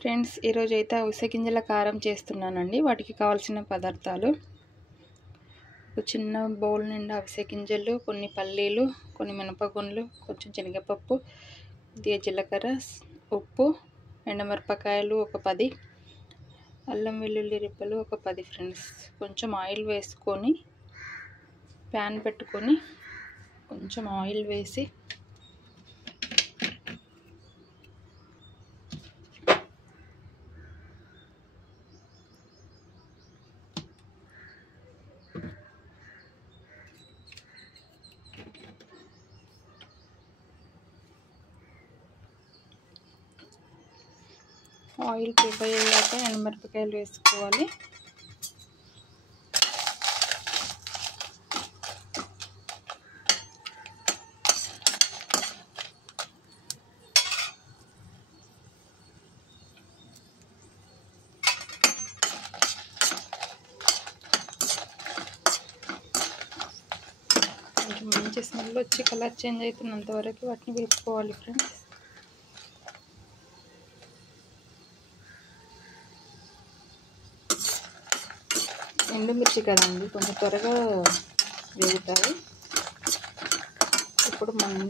Friends, ఈరోజు అయితే అవిసె గింజల కారం చేస్తున్నానండి. వాటికి కావాల్సిన పదార్థాలు: ఒక చిన్న బౌల్ నిండా అవిసె గింజలు, కొన్ని పల్లీలు, కొన్ని మినపగుండ్లు, కొంచెం శనగపప్పు, కొద్దిగా జీలకర్ర, ఉప్పు, ఎండుమిరపకాయలు ఒక 10, అల్లం వెల్లుల్లి రిబ్బలు ఒక 10 ఫ్రెండ్స్. కొంచెం ఆయిల్ వేసుకొని ప్యాన్ పెట్టుకొని కొంచెం ఆయిల్ వేసి ఆయిల్ ప్రిపేర్ అయ్యాక ఎండుమిరపకాయలు వేసుకోవాలి. కొంచెం మంచి స్మెల్ వచ్చి కలర్ చేంజ్ అవుతున్నంత వరకు వాటిని వేసుకోవాలి ఫ్రెండ్స్. ఎండుమిర్చి కదండి, కొంచెం త్వరగా వేగుతాయి. ఇప్పుడు మనం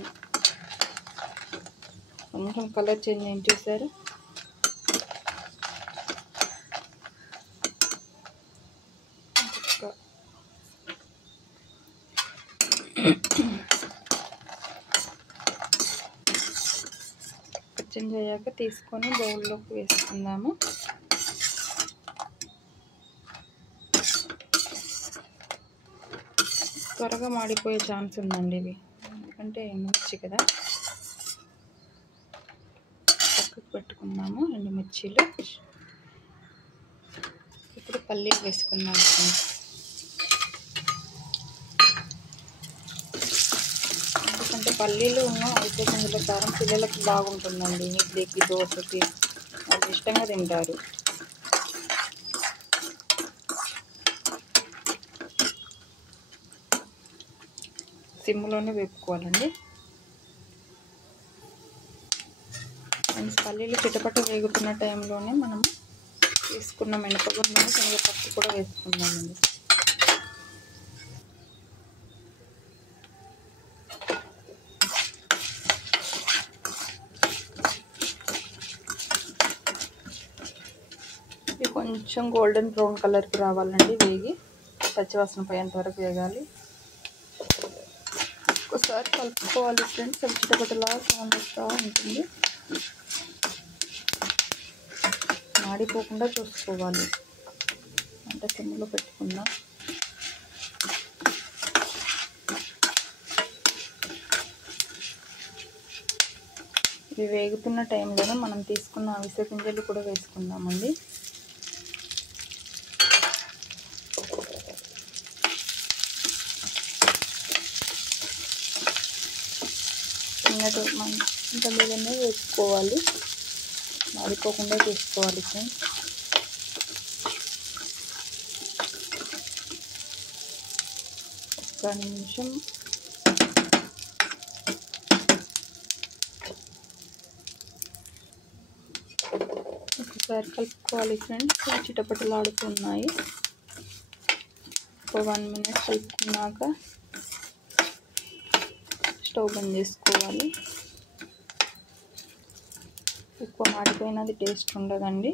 కొంచెం కలర్ చేంజ్ ఏం చేశారు. చేంజ్ అయ్యాక తీసుకొని బౌల్లోకి వేసుకుందాము. త్వరగా మాడిపోయే ఛాన్స్ ఉందండి ఇవి, ఎందుకంటే ఎండుమిర్చి కదా. పక్కకు పెట్టుకున్నాము ఎండుమిర్చీలు. ఇప్పుడు పల్లీలు వేసుకున్నాము. ఎందుకంటే పల్లీలు ఉన్న అవిసె గింజల కారం పిల్లలకి బాగుంటుందండి. ఇడ్లీకి, దోశకి వాళ్ళు ఇష్టంగా తింటారు. సిమ్లోనే వేపుకోవాలండి. పల్లీలు చిటపట వేగుతున్న టైంలోనే మనం తీసుకున్న మినపగుండ్లను, శనగపప్పు కూడా వేసుకుందామండి. ఇది కొంచెం గోల్డెన్ బ్రౌన్ కలర్కి రావాలండి. వేగి పచ్చివాసన పోయేంత వరకు వేగాలి. ఒకసారి కలుపుకోవాలి ఫ్రెండ్స్. అవి చిటపటలా సౌండ్ వస్తూ ఉంటుంది. మాడిపోకుండా చూసుకోవాలి. అంటే సిమ్లో పెట్టుకుందాం. ఇవి వేగుతున్న టైంలోనే మనం తీసుకున్న అవిసె గింజలు కూడా వేసుకుందామండి. ఇంత మీదనే వేసుకోవాలి, మాడిపోకుండా చూసుకోవాలి ఫ్రెండ్స్. ఒక్క నిమిషం ఒకసారి కలుపుకోవాలి ఫ్రెండ్స్. చిటపటలాడుతున్నాయి. ఒక 1 minute కలుపుకున్నాక స్టవ్ బంద్ చేసుకోవాలి. ఎక్కువ మాడిపోయినది టేస్ట్ ఉండదండి.